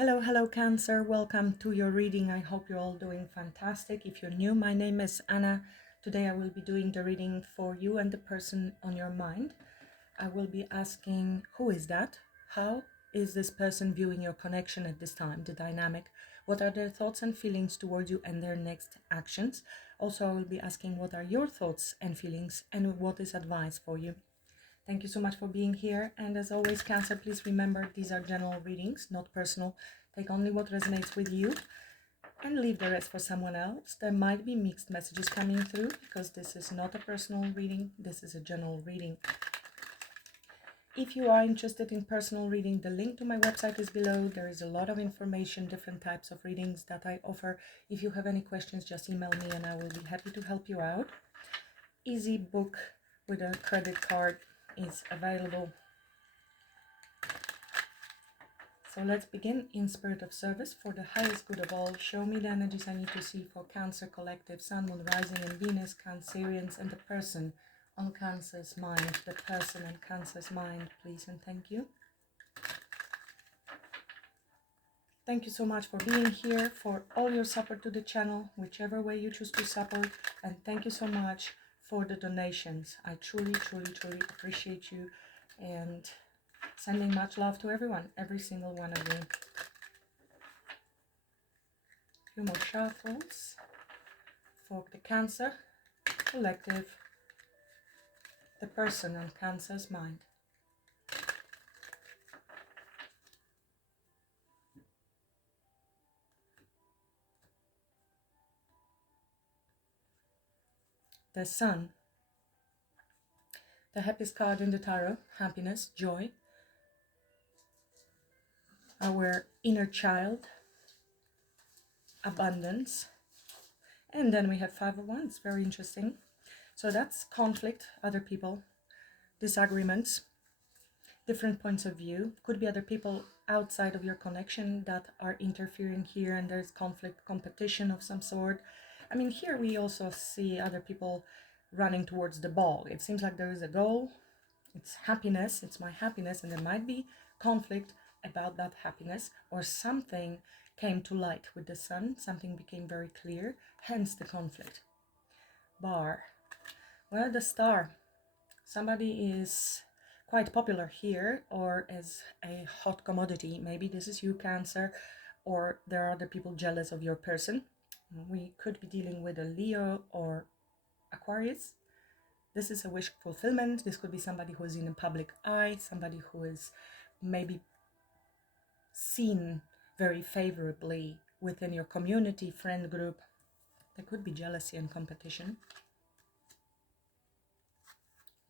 Hello, Cancer. Welcome to your reading. I hope you're all doing fantastic. If you're new, my name is Anna. Today I will be doing the reading for you and the person on your mind. I will be asking, who is that? How is this person viewing your connection at this time, the dynamic? What are their thoughts and feelings towards you and their next actions? Also, I will be asking, what are your thoughts and feelings and what is advice for you? Thank you so much for being here. And as always, Cancer, please remember these are general readings, not personal. Take only what resonates with you and leave the rest for someone else. There might be mixed messages coming through because this is not a personal reading. This is a general reading. If you are interested in personal reading, the link to my website is below. There is a lot of information, different types of readings that I offer. If you have any questions, just email me and I will be happy to help you out. Easy book with a credit card is available. So let's begin in spirit of service for the highest good of all. Show me the energies I need to see for Cancer Collective, Sun, Moon, Rising and Venus, Cancerians and the person on Cancer's mind. The person on Cancer's mind, please and thank you. Thank you so much for being here, for all your support to the channel, whichever way you choose to support. And thank you so much for the donations. I truly appreciate you and sending much love to everyone, every single one of you. A few more shuffles for the Cancer Collective, the person on Cancer's mind. The Sun, the happiest card in the tarot, happiness, joy, our inner child, abundance. And then we have Five of Wands, very interesting. So that's conflict, other people, disagreements, different points of view. Could be other people outside of your connection that are interfering here, and there's conflict, competition of some sort. I mean, here we also see other people running towards the ball. It seems like there is a goal. It's happiness, it's my happiness, and there might be conflict about that happiness, or something came to light with the Sun, something became very clear, hence the conflict. Bar. Well, the Star. Somebody is quite popular here, or as a hot commodity. Maybe this is you, Cancer, or there are other people jealous of your person. We could be dealing with a Leo or Aquarius. This is a wish fulfillment. This could be somebody who is in a public eye, somebody who is maybe seen very favorably within your community, friend group. There could be jealousy and competition.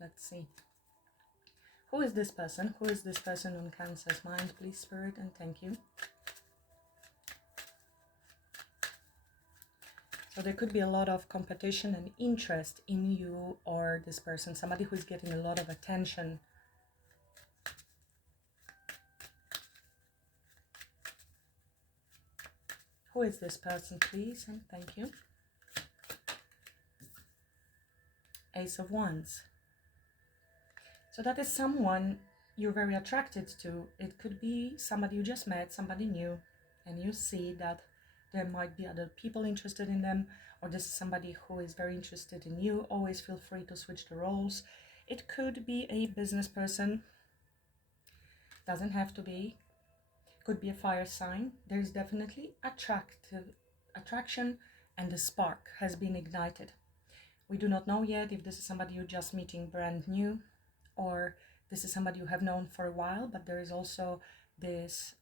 Let's see. Who is this person? Who is this person on Cancer's mind? Please, Spirit, and thank you. So there could be a lot of competition and interest in you or this person, somebody who is getting a lot of attention. Who is this person, please, and thank you. Ace of Wands. So that is someone you're very attracted to. It could be somebody you just met, somebody new, and you see that there might be other people interested in them, or this is somebody who is very interested in you. Always feel free to switch the roles. It could be a business person. Doesn't have to be. Could be a fire sign. There's definitely attraction, and the spark has been ignited. We do not know yet if this is somebody you're just meeting brand new, or this is somebody you have known for a while, but there is also this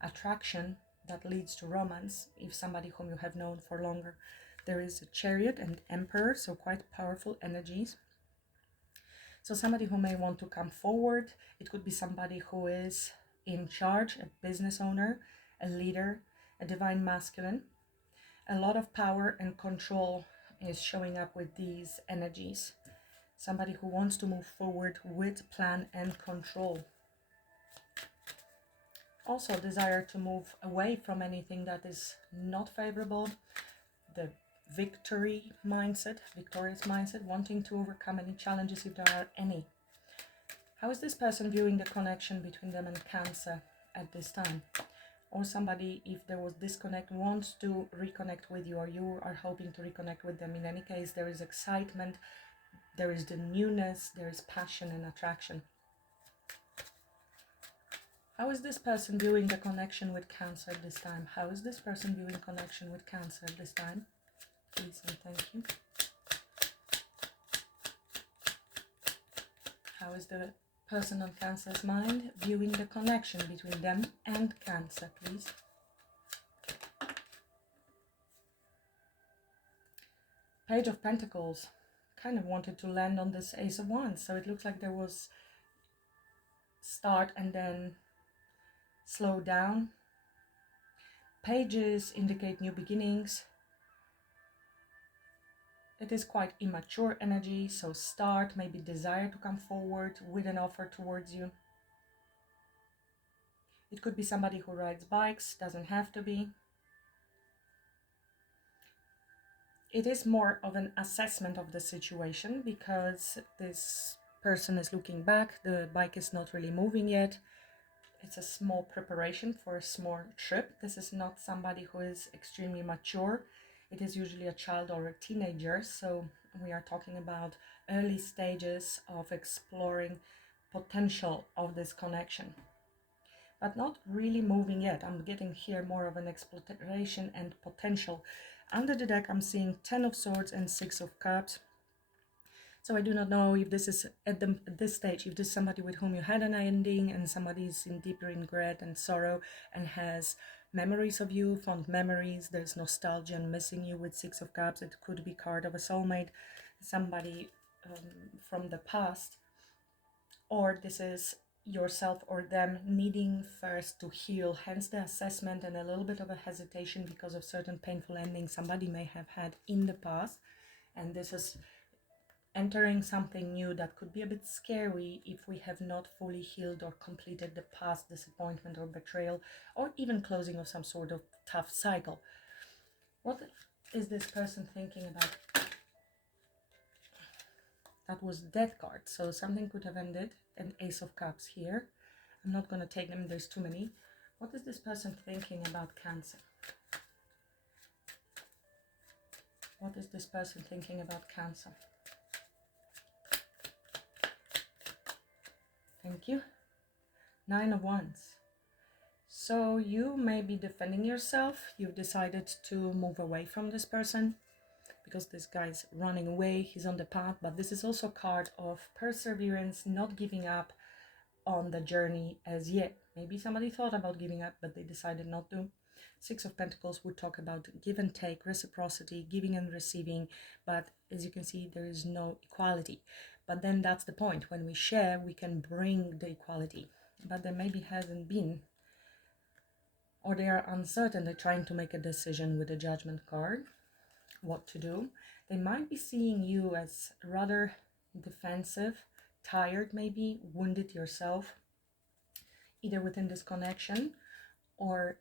attraction that leads to romance if somebody whom you have known for longer. There is a Chariot and Emperor, so quite powerful energies. So somebody who may want to come forward. It could be somebody who is in charge, a business owner, a leader, a divine masculine. A lot of power and control is showing up with these energies. Somebody who wants to move forward with plan and control. Also desire to move away from anything that is not favorable. The victorious mindset, wanting to overcome any challenges if there are any. How is this person viewing the connection between them and Cancer? at this time. Or somebody, if there was disconnect, wants to reconnect with you, or you are hoping to reconnect with them. In any case, there is excitement, there is the newness, there is passion and attraction. How is this person viewing the connection with Cancer this time? How is this person viewing connection with Cancer this time? Please and thank you. How is the person on Cancer's mind viewing the connection between them and Cancer, please? Page of Pentacles. Kind of wanted to land on this Ace of Wands, so it looks like there was start and then slow down. Pages indicate new beginnings. It is quite immature energy, so start, maybe desire to come forward with an offer towards you. It could be somebody who rides bikes, doesn't have to be. It is more of an assessment of the situation because this person is looking back, the bike is not really moving yet. It's a small preparation for a small trip. This is not somebody who is extremely mature. It is usually a child or a teenager, so we are talking about early stages of exploring potential of this connection, but not really moving yet. I'm getting here more of an exploration and potential. Under the deck, I'm seeing 10 of Swords and 6 of Cups. So I do not know if this is at this stage, if this is somebody with whom you had an ending and somebody is in deeper regret and sorrow and has memories of you, fond memories, there's nostalgia and missing you with 6 of Cups. It could be card of a soulmate, somebody from the past, or this is yourself or them needing first to heal, hence the assessment and a little bit of a hesitation because of certain painful endings somebody may have had in the past, and this is entering something new that could be a bit scary if we have not fully healed or completed the past disappointment or betrayal, or even closing of some sort of tough cycle. What is this person thinking about? That was Death card, so something could have ended. An Ace of Cups here. I'm not going to take them, there's too many. What is this person thinking about Cancer? What is this person thinking about Cancer? Thank you. 9 of Wands. So you may be defending yourself. You've decided to move away from this person because this guy's running away. He's on the path, but this is also a card of perseverance, not giving up on the journey as yet. Maybe somebody thought about giving up, but they decided not to. 6 of Pentacles would talk about give and take, reciprocity, giving and receiving, but as you can see, there is no equality. But then that's the point. When we share, we can bring the equality. But there maybe hasn't been, or they are uncertain. They're trying to make a decision with the Judgment card, what to do. They might be seeing you as rather defensive, tired maybe, wounded yourself, either within this connection or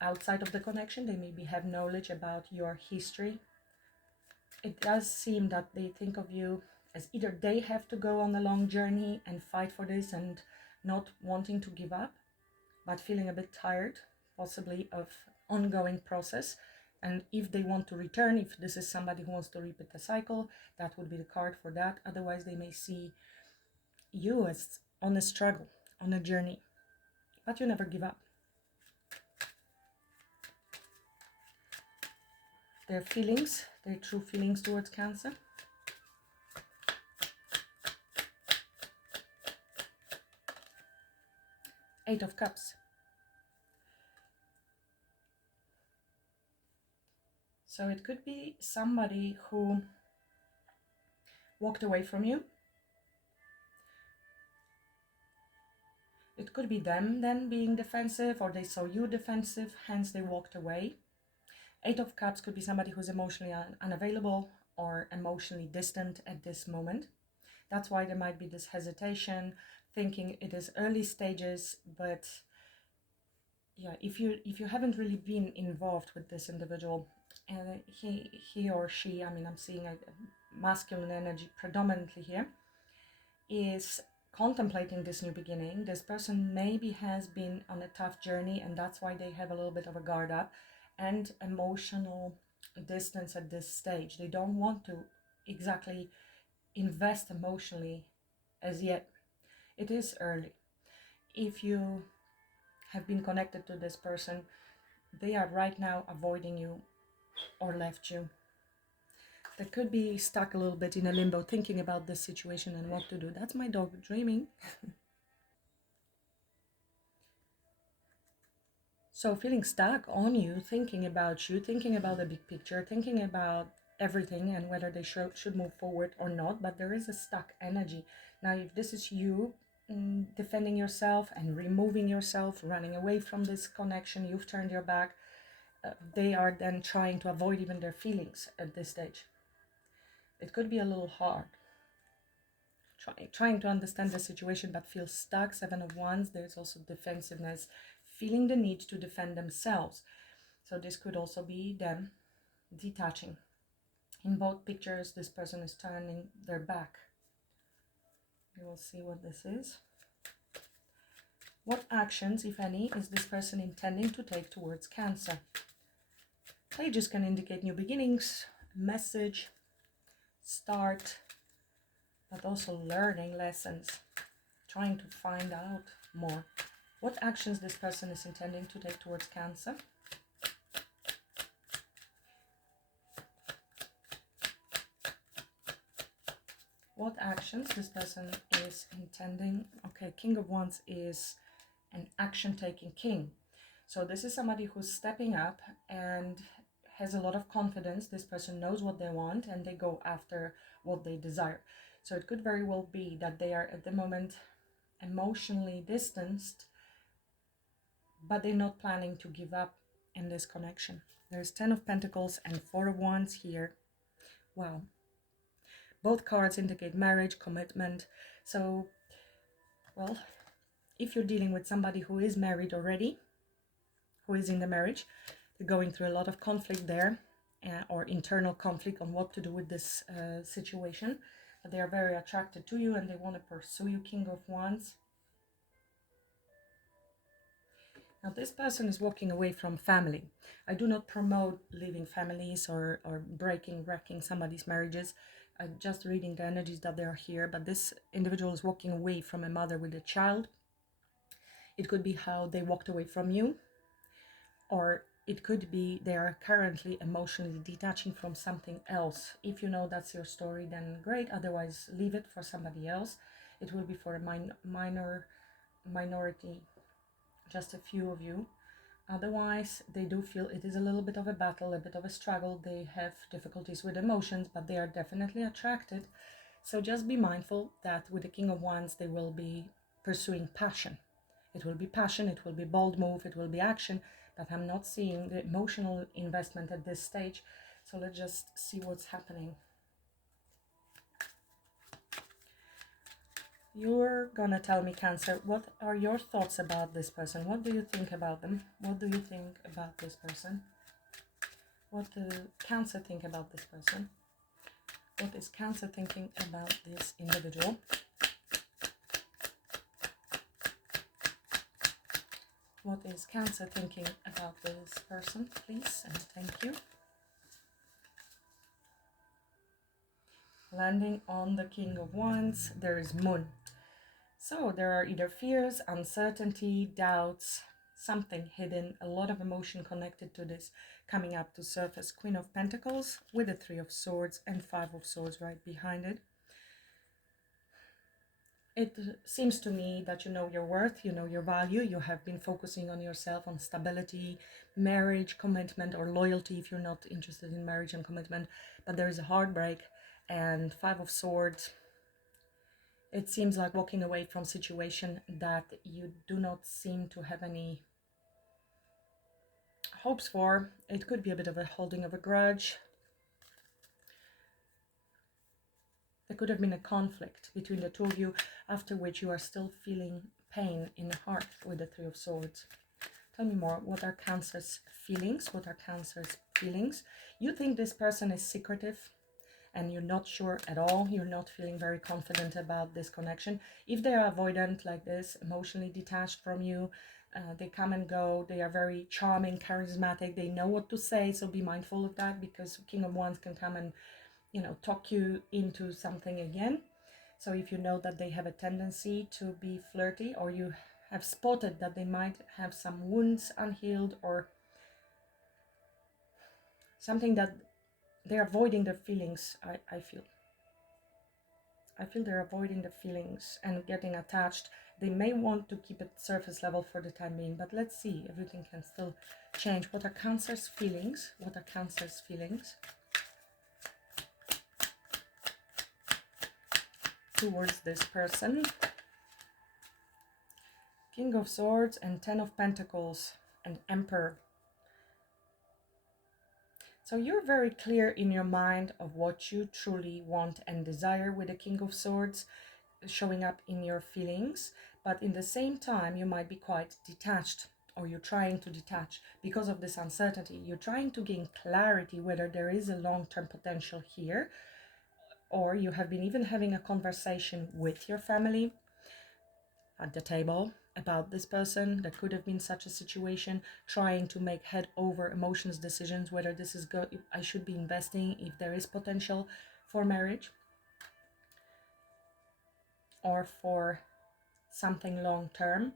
outside of the connection. They maybe have knowledge about your history. It does seem that they think of you as either they have to go on a long journey and fight for this and not wanting to give up, but feeling a bit tired, possibly, of ongoing process. And if they want to return, if this is somebody who wants to repeat the cycle, that would be the card for that. Otherwise, they may see you as on a struggle, on a journey, but you never give up. Their feelings, their true feelings towards Cancer. Eight of Cups. So it could be somebody who walked away from you. It could be them then being defensive, or they saw you defensive, hence they walked away. 8 of Cups could be somebody who's emotionally unavailable or emotionally distant at this moment. That's why there might be this hesitation, thinking it is early stages, but yeah, if you haven't really been involved with this individual, and he or she, I mean, I'm seeing a masculine energy predominantly here, is contemplating this new beginning. This person maybe has been on a tough journey, and that's why they have a little bit of a guard up and emotional distance at this stage. They don't want to exactly invest emotionally as yet. It is early. If you have been connected to this person, they are right now avoiding you or left you. They could be stuck a little bit in a limbo, thinking about this situation and what to do. That's my dog dreaming. So feeling stuck on you, thinking about the big picture, thinking about everything and whether they should move forward or not, but there is a stuck energy. Now, if this is you defending yourself and removing yourself, running away from this connection, you've turned your back, they are then trying to avoid even their feelings at this stage. It could be a little hard. Trying to understand the situation but feel stuck. 7 of Wands. There's also defensiveness, feeling the need to defend themselves. So this could also be them detaching. In both pictures, this person is turning their back. You will see what this is. What actions, if any, is this person intending to take towards Cancer? Pages can indicate new beginnings, message, start, but also learning lessons, trying to find out more. What actions this person is intending to take towards Cancer? What actions this person is intending? Okay, King of Wands is an action-taking king. So this is somebody who's stepping up and has a lot of confidence. This person knows what they want and they go after what they desire. So it could very well be that they are at the moment emotionally distanced, but they're not planning to give up in this connection. There's 10 of Pentacles and 4 of Wands here. Wow. Both cards indicate marriage, commitment. So, well, if you're dealing with somebody who is married already, who is in the marriage, they're going through a lot of conflict there, or internal conflict on what to do with this situation. But they are very attracted to you and they want to pursue you, King of Wands. Now, this person is walking away from family. I do not promote leaving families or wrecking somebody's marriages. I'm just reading the energies that they are here. But this individual is walking away from a mother with a child. It could be how they walked away from you. Or it could be they are currently emotionally detaching from something else. If you know that's your story, then great. Otherwise, leave it for somebody else. It will be for a minority, just a few of you. Otherwise, they do feel it is a little bit of a battle, a bit of a struggle. They have difficulties with emotions, but they are definitely attracted. So just be mindful that with the King of Wands, they will be pursuing passion. It will be passion, it will be bold move, it will be action, but I'm not seeing the emotional investment at this stage. So let's just see what's happening. You're gonna tell me, Cancer, what are your thoughts about this person? What do you think about them? What do you think about this person? What do Cancer think about this person? What is Cancer thinking about this individual? What is Cancer thinking about this person, please? And thank you. Landing on the King of Wands, there is Moon. So there are either fears, uncertainty, doubts, something hidden, a lot of emotion connected to this coming up to surface. Queen of Pentacles with the 3 of Swords and 5 of Swords right behind it. It seems to me that you know your worth, you know your value, you have been focusing on yourself, on stability, marriage, commitment, or loyalty if you're not interested in marriage and commitment, but there is a heartbreak. And 5 of Swords, it seems like walking away from situation that you do not seem to have any hopes for. It could be a bit of a holding of a grudge. There could have been a conflict between the two of you, after which you are still feeling pain in the heart with the 3 of Swords. Tell me more. What are Cancer's feelings? What are Cancer's feelings? You think this person is secretive and you're not sure at all, you're not feeling very confident about this connection. If they are avoidant like this, emotionally detached from you, they come and go, they are very charming, charismatic, they know what to say, so be mindful of that, because King of Wands can come and, you know, talk you into something again. So if you know that they have a tendency to be flirty, or you have spotted that they might have some wounds unhealed, or something that they're avoiding their feelings, I feel they're avoiding the feelings and getting attached. They may want to keep it surface level for the time being, but let's see, everything can still change. What are Cancer's feelings? What are Cancer's feelings towards this person? King of Swords and Ten of Pentacles and Emperor. So you're very clear in your mind of what you truly want and desire with the King of Swords showing up in your feelings, but in the same time you might be quite detached, or you're trying to detach because of this uncertainty. You're trying to gain clarity whether there is a long-term potential here, or you have been even having a conversation with your family at the table about this person. There could have been such a situation, trying to make head over emotions decisions, whether this is good, if I should be investing, if there is potential for marriage or for something long term.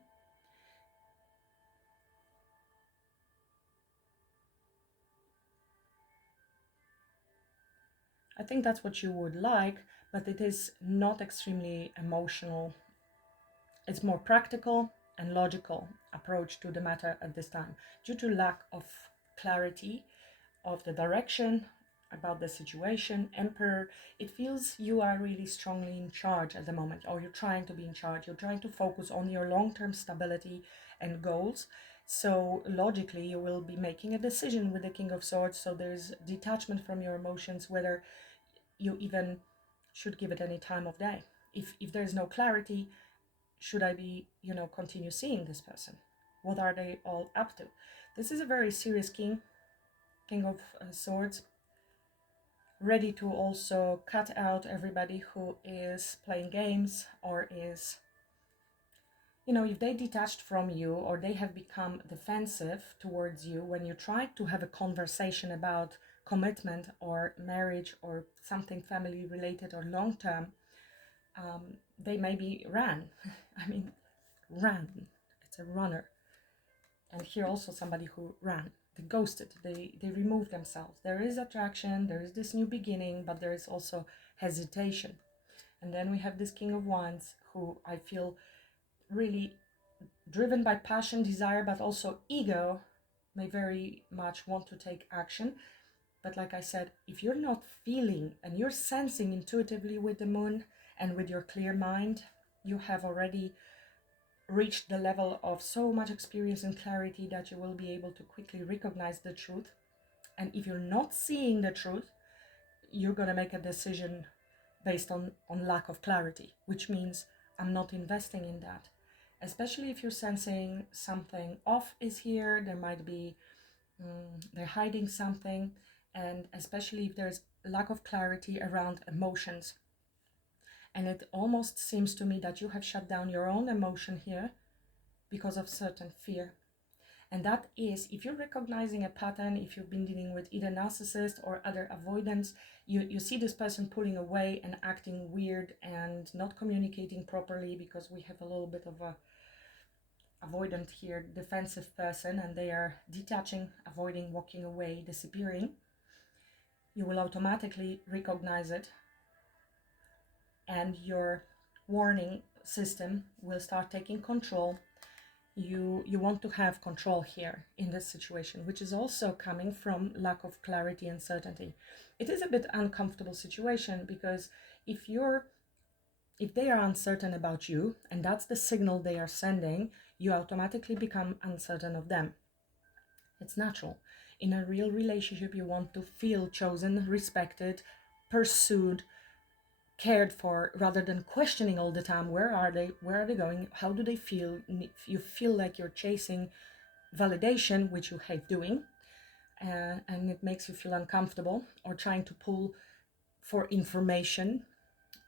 I think that's what you would like, but it is not extremely emotional. It's more practical and logical approach to the matter at this time, due to lack of clarity of the direction about the situation. Emperor, it feels you are really strongly in charge at the moment, or you're trying to be in charge. You're trying to focus on your long-term stability and goals. So logically, you will be making a decision with the King of Swords. So there's detachment from your emotions, whether you even should give it any time of day. If there's no clarity, should I be, you know, continue seeing this person? What are they all up to? This is a very serious king of Swords, ready to also cut out everybody who is playing games, or is, you know, if they detached from you, or they have become defensive towards you when you try to have a conversation about commitment or marriage or something family related or long term. They maybe ran. I mean, ran. It's a runner. And here also somebody who ran. They ghosted. They removed themselves. There is attraction. There is this new beginning, but there is also hesitation. And then we have this King of Wands, who I feel really driven by passion, desire, but also ego, may very much want to take action. But like I said, if you're not feeling and you're sensing intuitively with the moon and with your clear mind, you have already reached the level of so much experience and clarity that you will be able to quickly recognize the truth. And if you're not seeing the truth, you're going to make a decision based on lack of clarity, which means I'm not investing in that. Especially if you're sensing something off is here, there might be, they're hiding something, and especially if there's lack of clarity around emotions. And it almost seems to me that you have shut down your own emotion here because of certain fear. And that is, if you're recognizing a pattern, if you've been dealing with either narcissist or other avoidance, you see this person pulling away and acting weird and not communicating properly, because we have a little bit of a avoidant here, defensive person, and they are detaching, avoiding, walking away, disappearing. You will automatically recognize it, and your warning system will start taking control. You want to have control here in this situation, which is also coming from lack of clarity and certainty. It is a bit uncomfortable situation, because if they are uncertain about you, and that's the signal they are sending, you automatically become uncertain of them. It's natural. In a real relationship, you want to feel chosen, respected, pursued, cared for, rather than questioning all the time, where are they going, how do they feel. You feel like you're chasing validation, which you hate doing, and it makes you feel uncomfortable, or trying to pull for information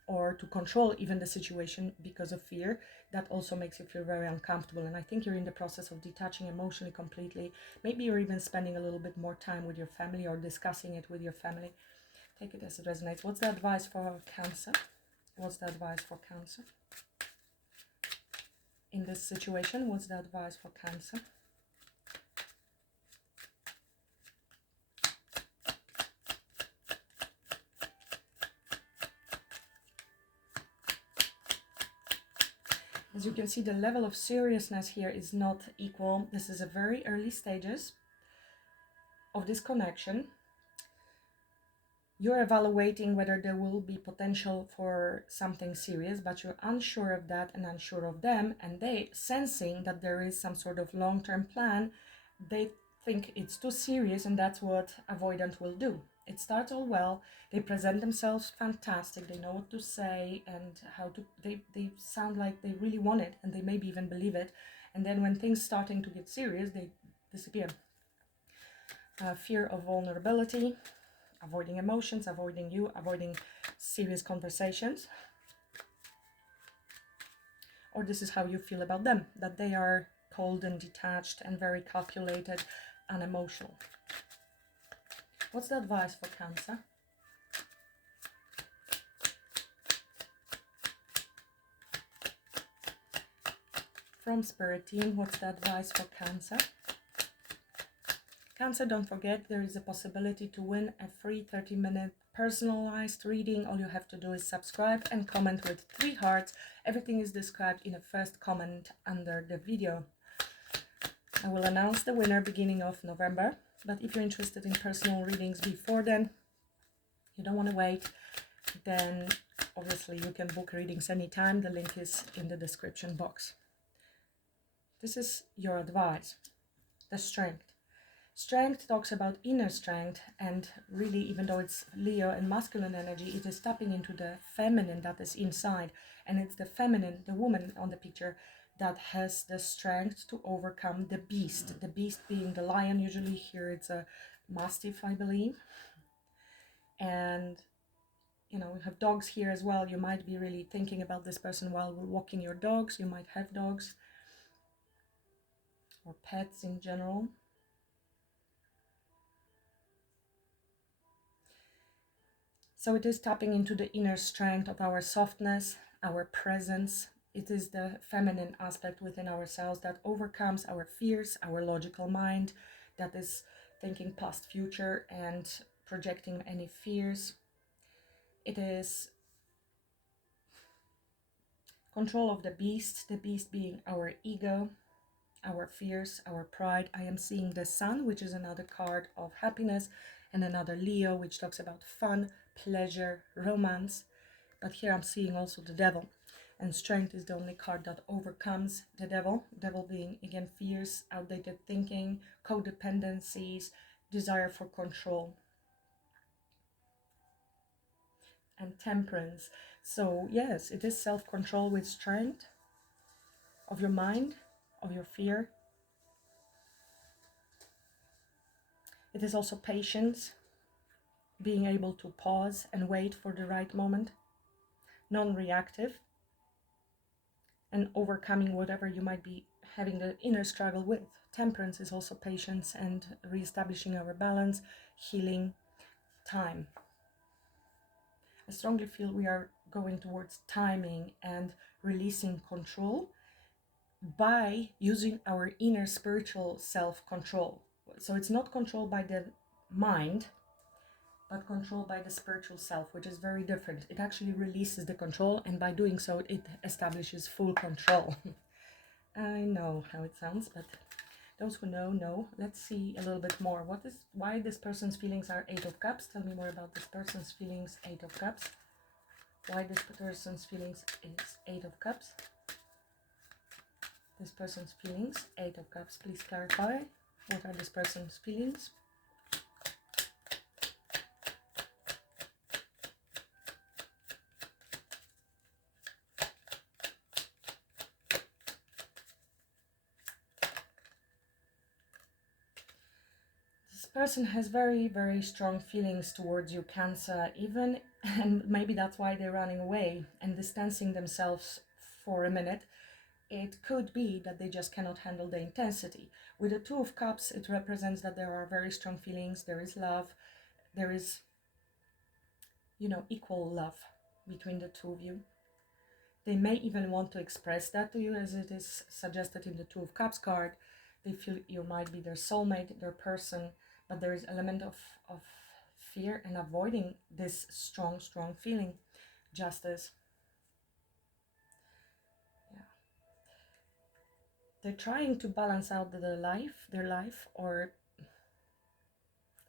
or to control even the situation because of fear, that also makes you feel very uncomfortable. And I think you're in the process of detaching emotionally completely. Maybe you're even spending a little bit more time with your family or discussing it with your family. Take it as it resonates. What's the advice for Cancer? What's the advice for Cancer? In this situation, what's the advice for Cancer? As you can see, the level of seriousness here is not equal. This is a very early stages of this connection. You're evaluating whether there will be potential for something serious, but you're unsure of that and unsure of them, and they, sensing that there is some sort of long-term plan, they think it's too serious, and that's what avoidant will do. It starts all well, they present themselves fantastic, they know what to say and how to, they sound like they really want it, and they maybe even believe it, and then when things starting to get serious, they disappear. Fear of vulnerability, avoiding emotions, avoiding you, avoiding serious conversations. Or this is how you feel about them, that they are cold and detached and very calculated, unemotional. What's the advice for Cancer? From Spirit Team, what's the advice for Cancer? Cancer, don't forget, there is a possibility to win a free 30-minute personalized reading. All you have to do is subscribe and comment with 3 hearts. Everything is described in a first comment under the video. I will announce the winner beginning of November, but if you're interested in personal readings before then, you don't want to wait, then obviously you can book readings anytime. The link is in the description box. This is your advice. The Strength. Strength talks about inner strength, and really, even though it's Leo and masculine energy, it is tapping into the feminine that is inside, and it's the feminine, the woman on the picture, that has the strength to overcome the beast being the lion. Usually here it's a mastiff, I believe, and you know, we have dogs here as well. You might be really thinking about this person while walking your dogs. You might have dogs or pets in general. So it is tapping into the inner strength of our softness, our presence. It is the feminine aspect within ourselves that overcomes our fears, our logical mind, that is thinking past, future, and projecting any fears. It is control of the beast being our ego, our fears, our pride. I am seeing the Sun, which is another card of happiness, and another Leo, which talks about fun, pleasure, romance. But here I'm seeing also the Devil, and Strength is the only card that overcomes the Devil. Devil being, again, fears, outdated thinking, codependencies, desire for control, and Temperance. So yes, it is self-control with strength of your mind, of your fear. It is also patience, being able to pause and wait for the right moment, non-reactive, and overcoming whatever you might be having the inner struggle with. Temperance is also patience and reestablishing our balance, healing, time. I strongly feel we are going towards timing and releasing control by using our inner spiritual self-control. So it's not controlled by the mind, but controlled by the spiritual self, which is very different. It actually releases the control, and by doing so, it establishes full control. I know how it sounds, but those who know. Let's see a little bit more. Why this person's feelings are 8 of Cups? Tell me more about this person's feelings, 8 of Cups. Why this person's feelings is 8 of Cups. This person's feelings, 8 of Cups. Please clarify. What are this person's feelings? This person has very, very strong feelings towards you, Cancer, even, and maybe that's why they're running away and distancing themselves for a minute. It could be that they just cannot handle the intensity. With the Two of Cups, it represents that there are very strong feelings, there is love, there is, equal love between the two of you. They may even want to express that to you, as it is suggested in the Two of Cups card. They feel you might be their soulmate, their person, but there is an element of fear and avoiding this strong feeling. Justice. Yeah. They're trying to balance out their life, or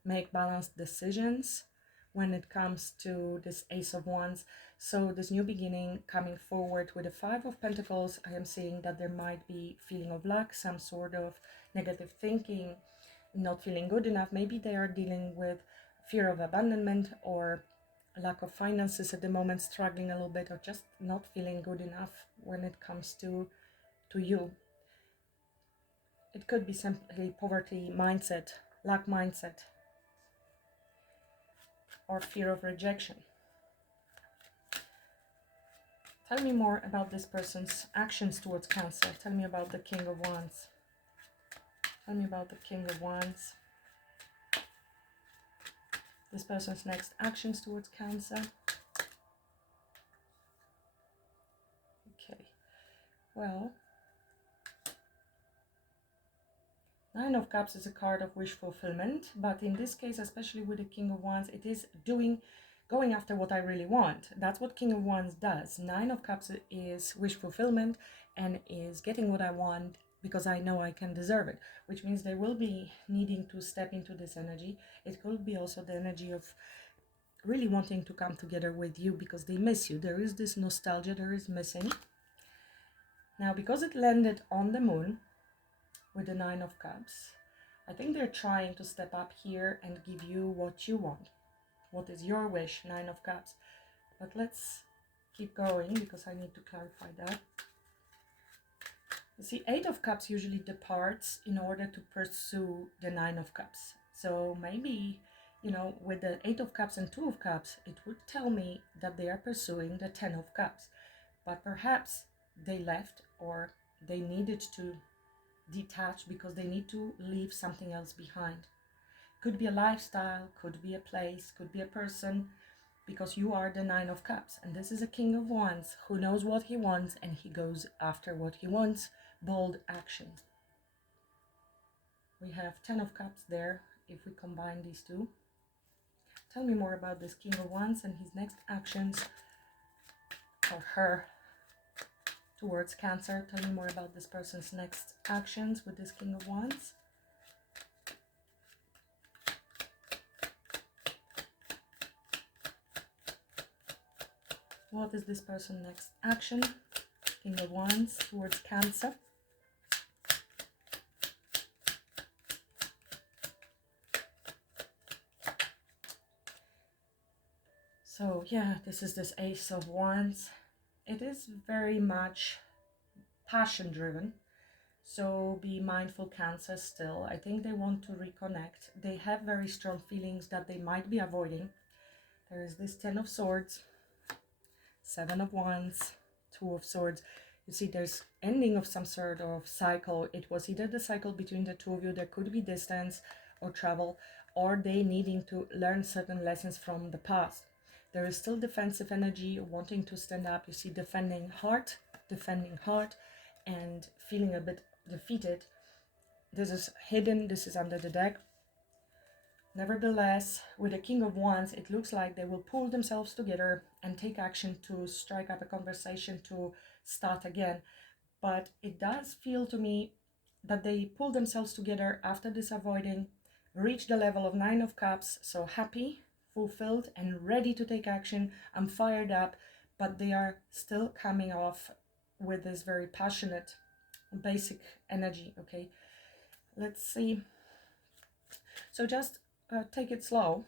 make balanced decisions when it comes to this Ace of Wands. So this new beginning coming forward with the Five of Pentacles, I am seeing that there might be feeling of lack, some sort of negative thinking, not feeling good enough. Maybe they are dealing with fear of abandonment or lack of finances at the moment, struggling a little bit, or just not feeling good enough when it comes to you. It could be simply poverty mindset, lack mindset, or fear of rejection. Tell me more about this person's actions towards Cancer. Tell me about the King of Wands. Tell me about the King of Wands. This person's next actions towards Cancer. Okay, well, Nine of Cups is a card of wish fulfillment, but in this case, especially with the King of Wands, it is going after what I really want. That's what King of Wands does. Nine of Cups is wish fulfillment and is getting what I want because I know I can deserve it, which means they will be needing to step into this energy. It could be also the energy of really wanting to come together with you because they miss you. There is this nostalgia, there is missing. Now, because it landed on the moon with the Nine of Cups, I think they're trying to step up here and give you what you want. What is your wish? Nine of Cups. But let's keep going because I need to clarify that. You see, Eight of Cups usually departs in order to pursue the Nine of Cups. So maybe, with the Eight of Cups and Two of Cups, it would tell me that they are pursuing the Ten of Cups. But perhaps they left, or they needed to detach because they need to leave something else behind. Could be a lifestyle, could be a place, could be a person, because you are the Nine of Cups, and this is a King of Wands who knows what he wants and he goes after what he wants. Bold action. We have Ten of Cups there if we combine these two. Tell me more about this King of Wands and his next actions, or her, towards Cancer. Tell me more about this person's next actions with this King of Wands. What is this person's next action? King of Wands towards Cancer. So yeah, this is this Ace of Wands. It is very much passion driven. So be mindful, Cancer, still. I think they want to reconnect. They have very strong feelings that they might be avoiding. There is this Ten of Swords, Seven of Wands, Two of Swords. You see, there's ending of some sort of cycle. It was either the cycle between the two of you, there could be distance or travel, or they needing to learn certain lessons from the past. There is still defensive energy, wanting to stand up. You see, defending heart, and feeling a bit defeated. This is hidden, this is under the deck. Nevertheless, with the King of Wands, it looks like they will pull themselves together and take action to strike up a conversation to start again. But it does feel to me that they pull themselves together after this avoiding, reach the level of Nine of Cups, so happy, fulfilled, and ready to take action. I'm fired up, but they are still coming off with this very passionate, basic energy, okay? Let's see. So just take it slow.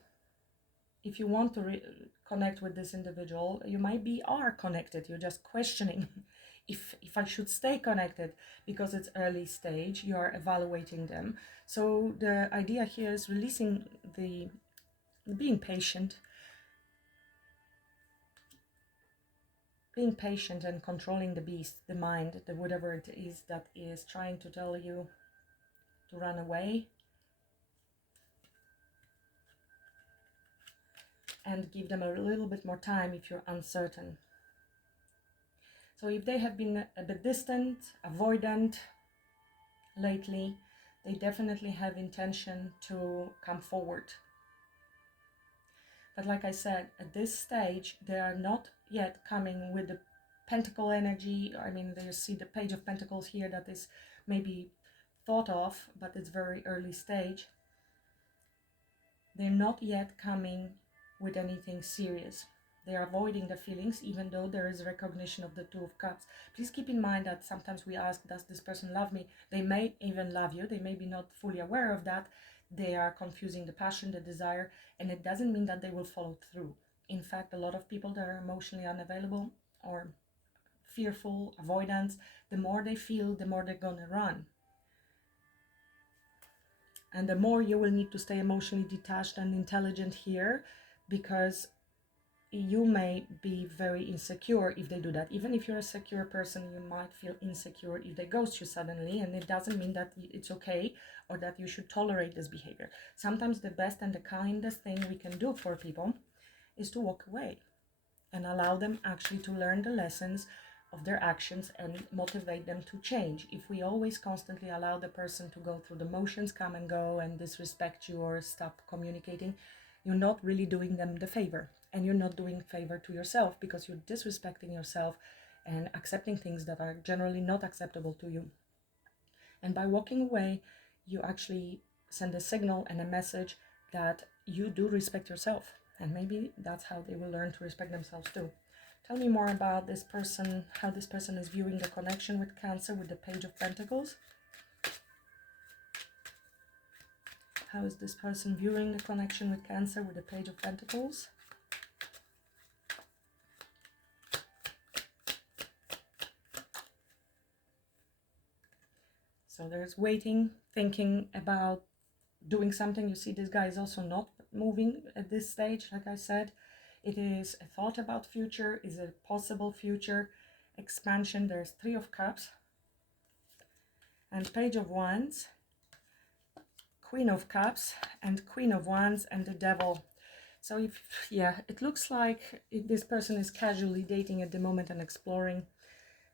If you want to connect with this individual, you might be are connected. You're just questioning if I should stay connected, because it's early stage, you are evaluating them. So the idea here is releasing the being patient and controlling the beast, the mind, the whatever it is that is trying to tell you to run away, and give them a little bit more time if you're uncertain. So if they have been a bit distant, avoidant lately, they definitely have intention to come forward. But like I said, at this stage, they are not yet coming with the pentacle energy. I mean, you see the page of pentacles here that is maybe thought of, but it's very early stage. They're not yet coming with anything serious. They're avoiding the feelings, even though there is recognition of the Two of Cups. Please keep in mind that sometimes we ask, does this person love me? They may even love you. They may be not fully aware of that. They are confusing the passion, the desire, and it doesn't mean that they will follow through. In fact, a lot of people that are emotionally unavailable or fearful, avoidance, the more they feel, the more they're gonna run. And the more you will need to stay emotionally detached and intelligent here, because you may be very insecure if they do that. Even if you're a secure person, you might feel insecure if they ghost you suddenly, and it doesn't mean that it's okay or that you should tolerate this behavior. Sometimes the best and the kindest thing we can do for people is to walk away and allow them actually to learn the lessons of their actions and motivate them to change. If we always constantly allow the person to go through the motions, come and go, and disrespect you or stop communicating, you're not really doing them the favor, and you're not doing favor to yourself, because you're disrespecting yourself and accepting things that are generally not acceptable to you. And by walking away, you actually send a signal and a message that you do respect yourself, and maybe that's how they will learn to respect themselves too. Tell me more about this person, how this person is viewing the connection with Cancer with the Page of Pentacles. How is this person viewing the connection with Cancer with the Page of Pentacles? So there's waiting, thinking about doing something. You see this guy is also not moving at this stage, like I said. It is a thought about future, is a possible future expansion. There's Three of Cups and Page of Wands, Queen of Cups and Queen of Wands and the Devil. So if, yeah, it looks like this person is casually dating at the moment and exploring.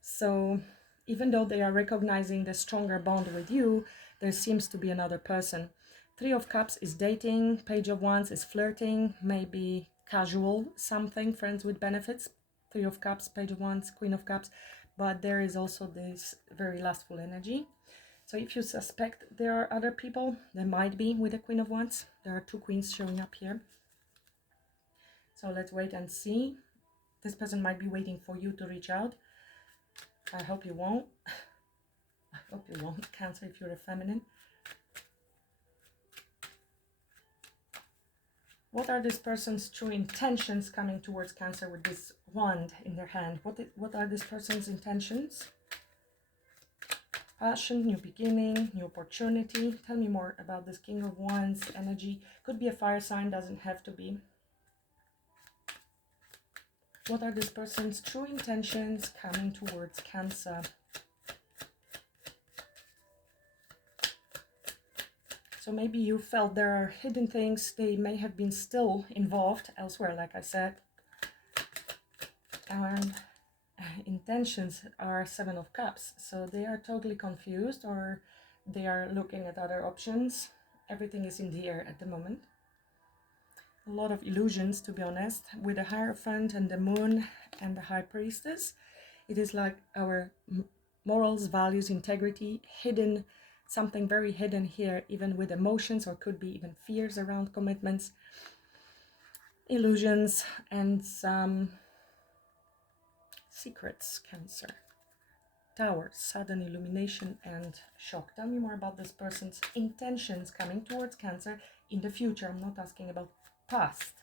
So even though they are recognizing the stronger bond with you, there seems to be another person. Three of Cups is dating, Page of Wands is flirting, maybe casual something, friends with benefits. Three of Cups, Page of Wands, Queen of Cups, but there is also this very lustful energy. So if you suspect there are other people, there might be with the Queen of Wands. There are two queens showing up here. So let's wait and see. This person might be waiting for you to reach out. I hope you won't. I hope you won't, Cancer, if you're a feminine. What are this person's true intentions coming towards Cancer with this wand in their hand? What are this person's intentions? Passion, new beginning, new opportunity. Tell me more about this King of Wands energy. Could be a fire sign, doesn't have to be. What are this person's true intentions coming towards Cancer? So maybe you felt there are hidden things. They may have been still involved elsewhere, like I said. And intentions are Seven of Cups. So they are totally confused, or they are looking at other options. Everything is in the air at the moment. A lot of illusions, to be honest, with the Hierophant and the Moon and the High Priestess. It is like our morals, values, integrity, hidden, something very hidden here, even with emotions, or could be even fears around commitments, illusions, and some secrets, Cancer. Tower, sudden illumination and shock. Tell me more about this person's intentions coming towards Cancer in the future. I'm not asking about past.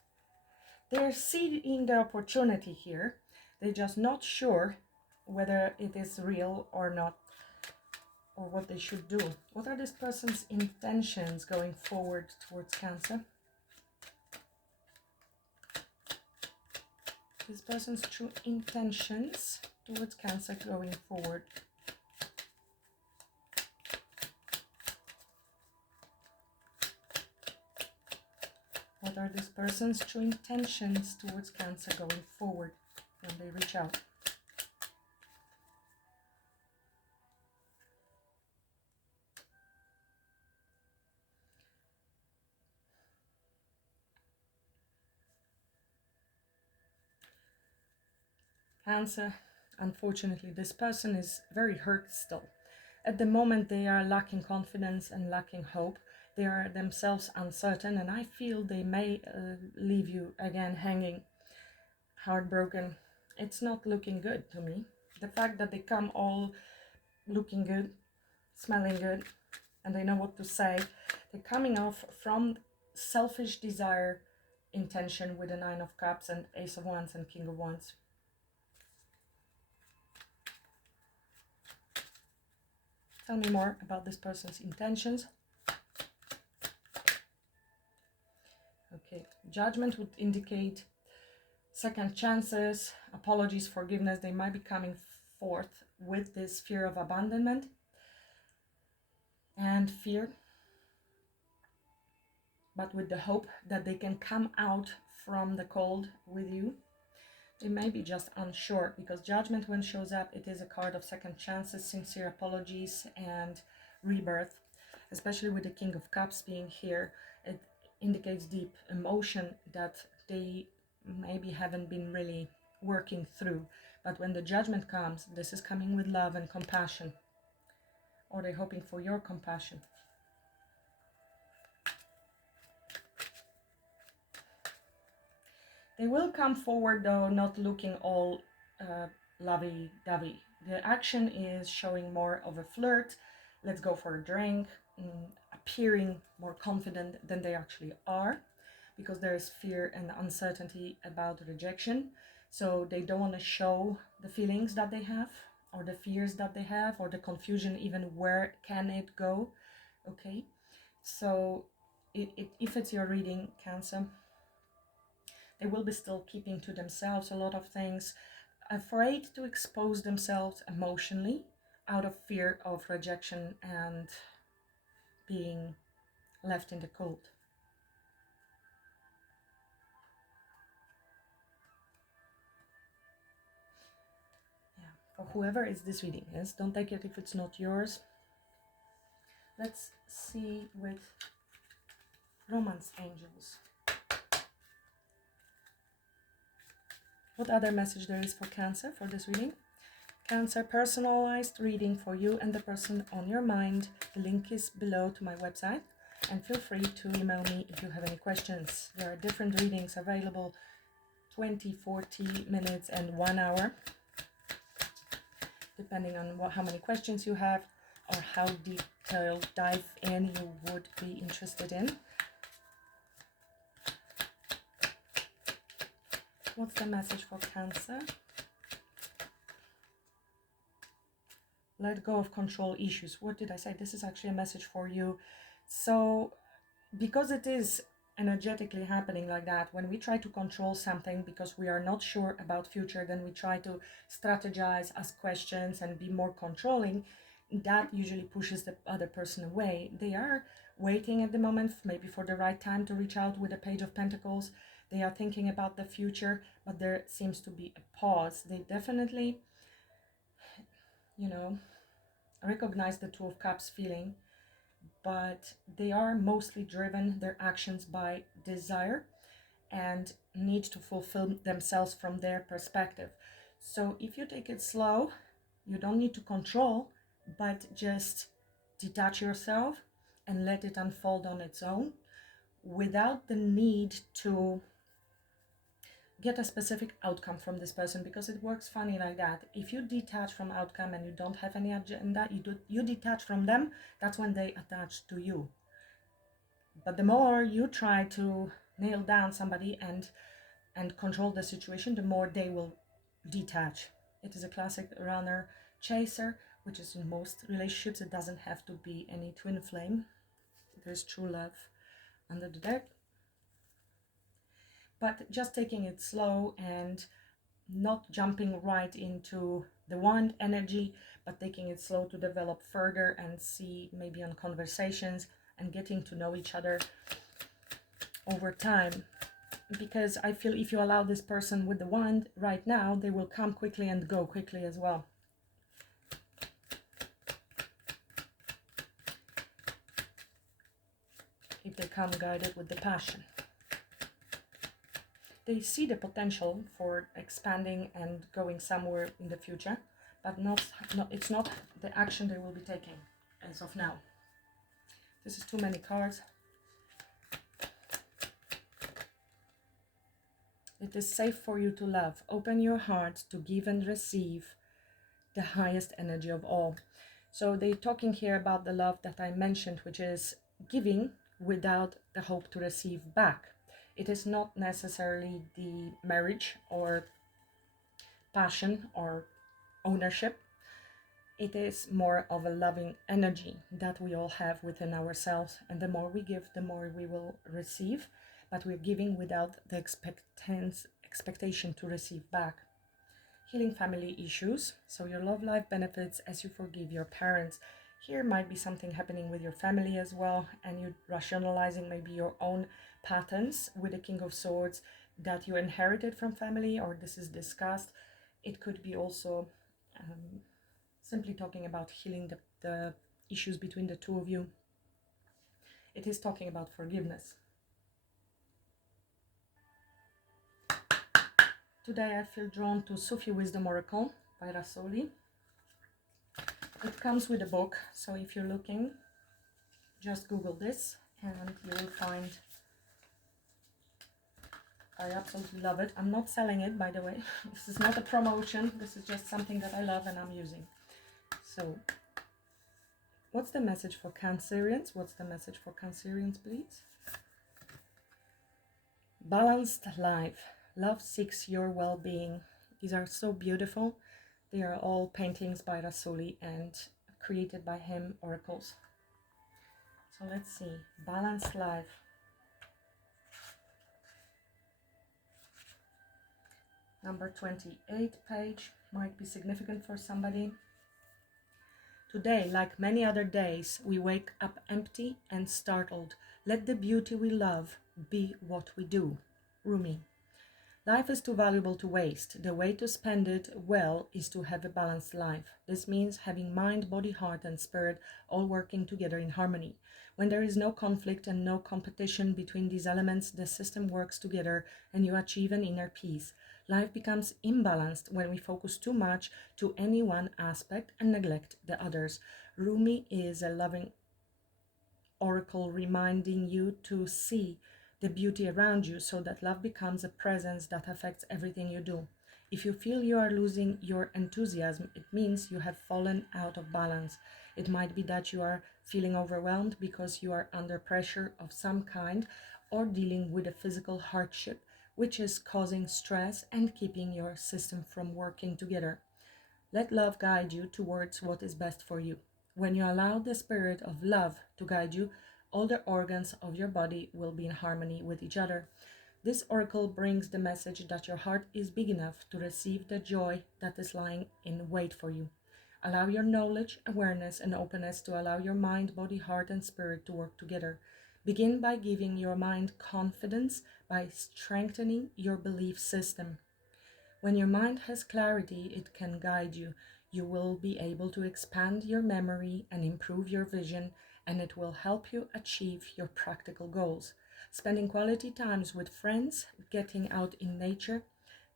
They're seeing the opportunity here. They're just not sure whether it is real or not, or what they should do. What are this person's intentions going forward towards Cancer? This person's true intentions towards Cancer going forward. What are this person's true intentions towards Cancer going forward when they reach out? Cancer, unfortunately, this person is very hurt still. At the moment, they are lacking confidence and lacking hope. They are themselves uncertain, and I feel they may leave you again hanging, heartbroken. It's not looking good to me. The fact that they come all looking good, smelling good, and they know what to say, they're coming off from selfish desire, intention with the Nine of Cups and Ace of Wands and King of Wands. Tell me more about this person's intentions. Okay, Judgment would indicate second chances, apologies, forgiveness. They might be coming forth with this fear of abandonment and fear, but with the hope that they can come out from the cold with you. They may be just unsure, because Judgment, when shows up, it is a card of second chances, sincere apologies, and rebirth. Especially with the King of Cups being here, it indicates deep emotion that they maybe haven't been really working through. But when the Judgment comes, this is coming with love and compassion, or they're hoping for your compassion. They will come forward, though, not looking all lovey-dovey. The action is showing more of a flirt, let's go for a drink, appearing more confident than they actually are, because there is fear and uncertainty about rejection. So they don't want to show the feelings that they have, or the fears that they have, or the confusion, even where can it go. Okay, so if it's your reading, Cancer, they will be still keeping to themselves a lot of things, afraid to expose themselves emotionally out of fear of rejection and being left in the cold. Yeah, for whoever is this reading is, don't take it if it's not yours. Let's see with Romance Angels. What other message there is for Cancer for this reading? Cancer, personalized reading for you and the person on your mind. The link is below to my website, and feel free to email me if you have any questions. There are different readings available, 20, 40 minutes and 1 hour, depending on how many questions you have or how detailed dive in you would be interested in. What's the message for Cancer? Let go of control issues. What did I say? This is actually a message for you. So, because it is energetically happening like that, when we try to control something because we are not sure about future, then we try to strategize, ask questions, and be more controlling. That usually pushes the other person away. They are waiting at the moment, maybe for the right time to reach out with a Page of Pentacles. They are thinking about the future, but there seems to be a pause. They definitely, recognize the Two of Cups feeling, but they are mostly driven, their actions, by desire and need to fulfill themselves from their perspective. So if you take it slow, you don't need to control, but just detach yourself and let it unfold on its own without the need to get a specific outcome from this person, because it works funny like that. If you detach from outcome and you don't have any agenda, you detach from them, that's when they attach to you. But the more you try to nail down somebody and control the situation, the more they will detach. It is a classic runner chaser, which is in most relationships. It doesn't have to be any twin flame. There's true love under the deck. But just taking it slow and not jumping right into the wand energy, but taking it slow to develop further and see maybe on conversations and getting to know each other over time. Because I feel if you allow this person with the wand right now, they will come quickly and go quickly as well. If they come guided with the passion. They see the potential for expanding and going somewhere in the future, but it's not the action they will be taking as of now. This is too many cards. It is safe for you to love. Open your heart to give and receive the highest energy of all. So they're talking here about the love that I mentioned, which is giving without the hope to receive back. It is not necessarily the marriage or passion or ownership. It is more of a loving energy that we all have within ourselves. And the more we give, the more we will receive. But we're giving without the expectation to receive back. Healing family issues. So your love life benefits as you forgive your parents. Here might be something happening with your family as well, and you're rationalizing maybe your own patterns with the King of Swords that you inherited from family, or this is discussed. It could be also simply talking about healing the issues between the two of you. It is talking about forgiveness. Today I feel drawn to Sufi Wisdom Oracle by Rasoli. It comes with a book, so if you're looking, just Google this and you will find. I absolutely love it. I'm not selling it, by the way. This is not a promotion. This is just something that I love and I'm using. So, what's the message for Cancerians? What's the message for Cancerians, please? Balanced life. Love seeks your well-being. These are so beautiful. They are all paintings by Rasoli and created by him, oracles. So let's see. Balanced life. Number 28 page might be significant for somebody. Today, like many other days, we wake up empty and startled. Let the beauty we love be what we do. Rumi. Life is too valuable to waste. The way to spend it well is to have a balanced life. This means having mind, body, heart, and spirit all working together in harmony. When there is no conflict and no competition between these elements, the system works together and you achieve an inner peace. Life becomes imbalanced when we focus too much to any one aspect and neglect the others. Rumi is a loving oracle reminding you to see the beauty around you so that love becomes a presence that affects everything you do. If you feel you are losing your enthusiasm, it means you have fallen out of balance. It might be that you are feeling overwhelmed because you are under pressure of some kind or dealing with a physical hardship, which is causing stress and keeping your system from working together. Let love guide you towards what is best for you. When you allow the spirit of love to guide you, all the organs of your body will be in harmony with each other. This oracle brings the message that your heart is big enough to receive the joy that is lying in wait for you. Allow your knowledge, awareness, and openness to allow your mind, body, heart, and spirit to work together. Begin by giving your mind confidence by strengthening your belief system. When your mind has clarity, it can guide you. You will be able to expand your memory and improve your vision, and it will help you achieve your practical goals. Spending quality times with friends, getting out in nature,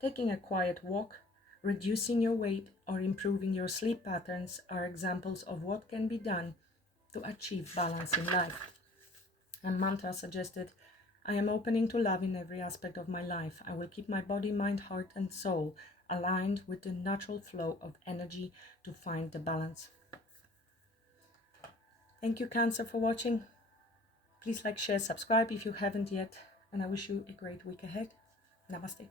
taking a quiet walk, reducing your weight, or improving your sleep patterns are examples of what can be done to achieve balance in life. And mantra suggested, I am opening to love in every aspect of my life. I will keep my body, mind, heart, and soul aligned with the natural flow of energy to find the balance. Thank you, Cancer, for watching. Please like, share, subscribe if you haven't yet. And I wish you a great week ahead. Namaste.